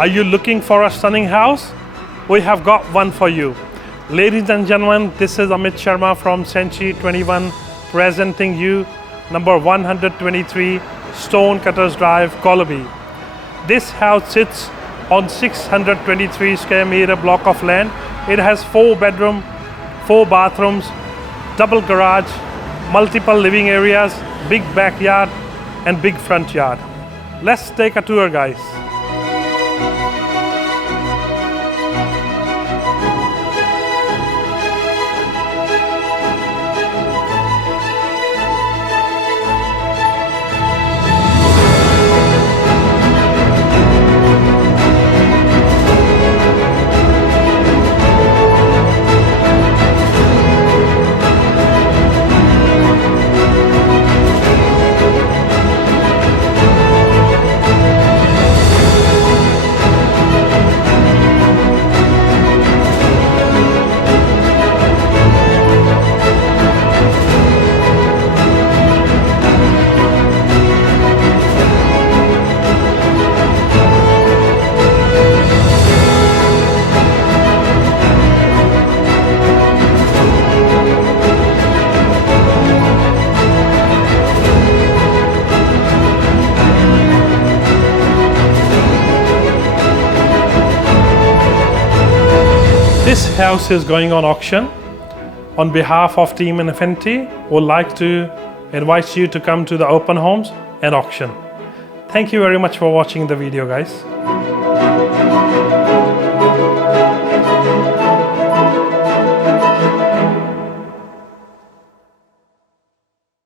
Are you looking for a stunning house? We have got one for you. Ladies and gentlemen, this is Amit Sharma from C21 presenting you number 123 Stonecutters Drive, Colebee. This house sits on 623 square meter block of land. It has 4 bedrooms, 4 bathrooms, double garage, multiple living areas, big backyard and big front yard. Let's take a tour, guys. This house is going on auction. On behalf of Team Infinity, we'd like to invite you to come to the open homes and auction. Thank you very much for watching the video, guys.